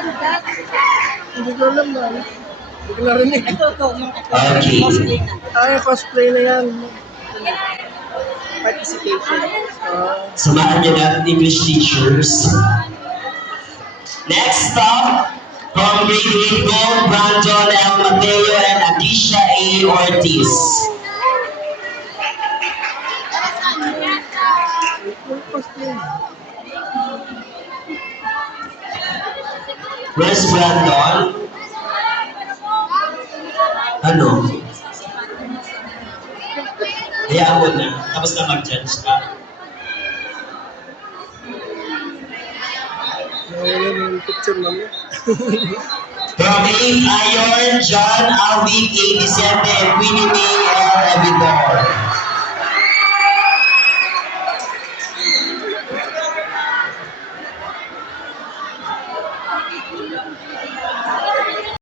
Hindi ko alam ba. Hindi ko narinig. Okay. Cosplay na yan. Participation. Samahan niyo natin English teachers. Next up, from grade 8 Gold, Brandon L. Mateo and Agisha A. Ortiz. Cosplay. Where's Brandon? Ano? Hayaan mo na. Tapos na mag-judge ka. Ayan yung picture namin. From 8, Ayon, John, Alvin, A. Vicente, and Queenie May L. Evidor.